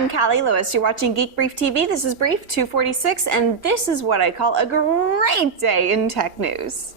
I'm Callie Lewis. You're watching Geek Brief TV. This is Brief 246, and this is what I call a great day in tech news.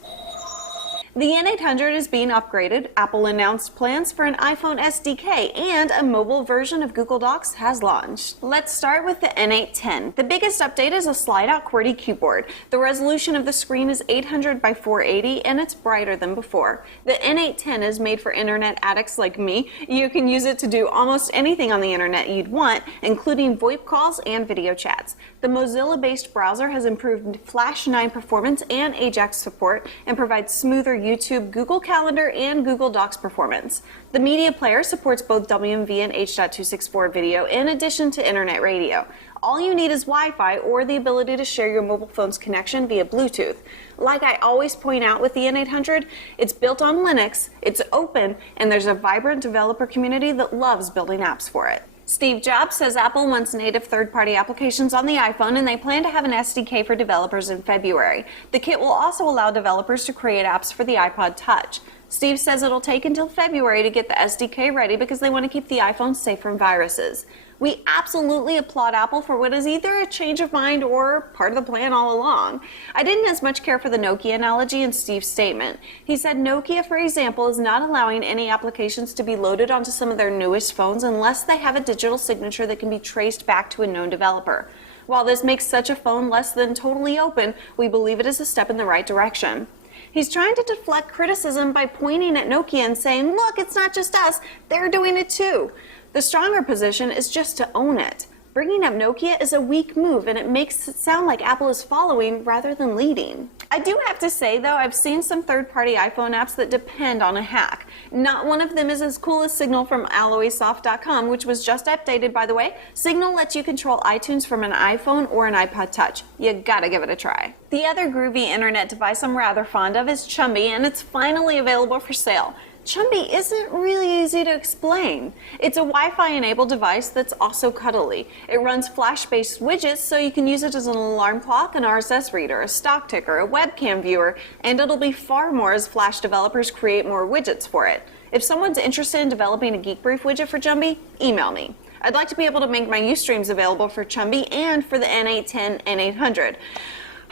The N810 is being upgraded. Apple announced plans for an iPhone SDK, and a mobile version of Google Docs has launched. Let's start with the N810. The biggest update is a slide-out QWERTY keyboard. The resolution of the screen is 800 by 480, and it's brighter than before. The N810 is made for internet addicts like me. You can use it to do almost anything on the internet you'd want, including VoIP calls and video chats. The Mozilla-based browser has improved Flash 9 performance and AJAX support, and provides smoother YouTube, Google Calendar, and Google Docs performance. The media player supports both WMV and H.264 video in addition to internet radio. All you need is Wi-Fi or the ability to share your mobile phone's connection via Bluetooth. Like I always point out with the N800, it's built on Linux, it's open, and there's a vibrant developer community that loves building apps for it. Steve Jobs says Apple wants native third-party applications on the iPhone, and they plan to have an SDK for developers in February. The kit will also allow developers to create apps for the iPod Touch. Steve says it'll take until February to get the SDK ready because they want to keep the iPhone safe from viruses. We absolutely applaud Apple for what is either a change of mind or part of the plan all along. I didn't as much care for the Nokia analogy in Steve's statement. He said Nokia, for example, is not allowing any applications to be loaded onto some of their newest phones unless they have a digital signature that can be traced back to a known developer. While this makes such a phone less than totally open, we believe it is a step in the right direction. He's trying to deflect criticism by pointing at Nokia and saying, look, it's not just us, they're doing it too. The stronger position is just to own it. Bringing up Nokia is a weak move, and it makes it sound like Apple is following rather than leading. I do have to say, though, I've seen some third-party iPhone apps that depend on a hack. Not one of them is as cool as Signal from AlloySoft.com, which was just updated, by the way. Signal lets you control iTunes from an iPhone or an iPod Touch. You gotta give it a try. The other groovy internet device I'm rather fond of is Chumby, and it's finally available for sale. Chumby isn't really easy to explain. It's a Wi-Fi enabled device that's also cuddly. It runs Flash-based widgets, so you can use it as an alarm clock, an RSS reader, a stock ticker, a webcam viewer, and it'll be far more as Flash developers create more widgets for it. If someone's interested in developing a Geek Brief widget for Chumby, email me. I'd like to be able to make my Ustreams available for Chumby and for the N810, N800.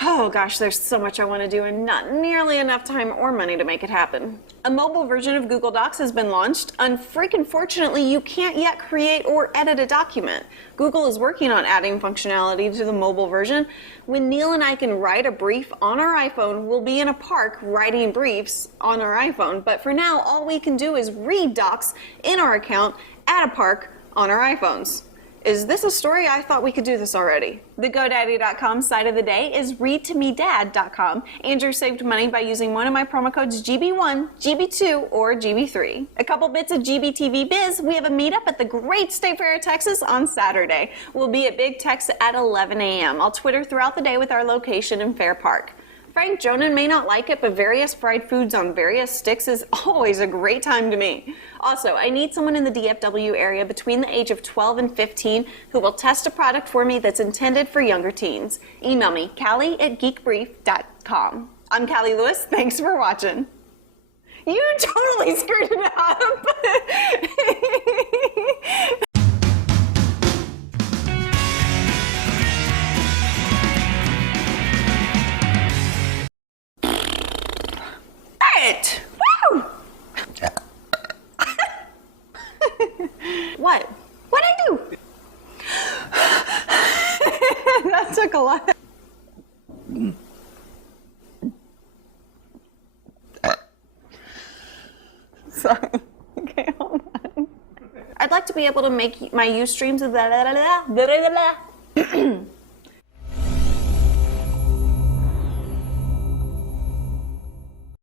Oh gosh, there's so much I want to do and not nearly enough time or money to make it happen. A mobile version of Google Docs has been launched. Unfortunately, you can't yet create or edit a document. Google is working on adding functionality to the mobile version. When Neil and I can write a brief on our iPhone, we'll be in a park writing briefs on our iPhone. But for now, all we can do is read docs in our account at a park on our iPhones. Is this a story? I thought we could do this already. The GoDaddy.com site of the day is readtomedad.com. Andrew saved money by using one of my promo codes GB1, GB2, or GB3. A couple bits of GBTV biz, we have a meetup at the great State Fair of Texas on Saturday. We'll be at Big Tex at 11 a.m. I'll Twitter throughout the day with our location in Fair Park. Frank Jonan may not like it, but various fried foods on various sticks is always a great time to me. Also, I need someone in the DFW area between the age of 12 and 15 who will test a product for me that's intended for younger teens. Email me, Callie@geekbrief.com. I'm Callie Lewis. Thanks for watching. You totally screwed it up. Woo! What? What'd I do? That took a lot. Sorry. Okay, hold on. I'd like to be able to make my Ustreams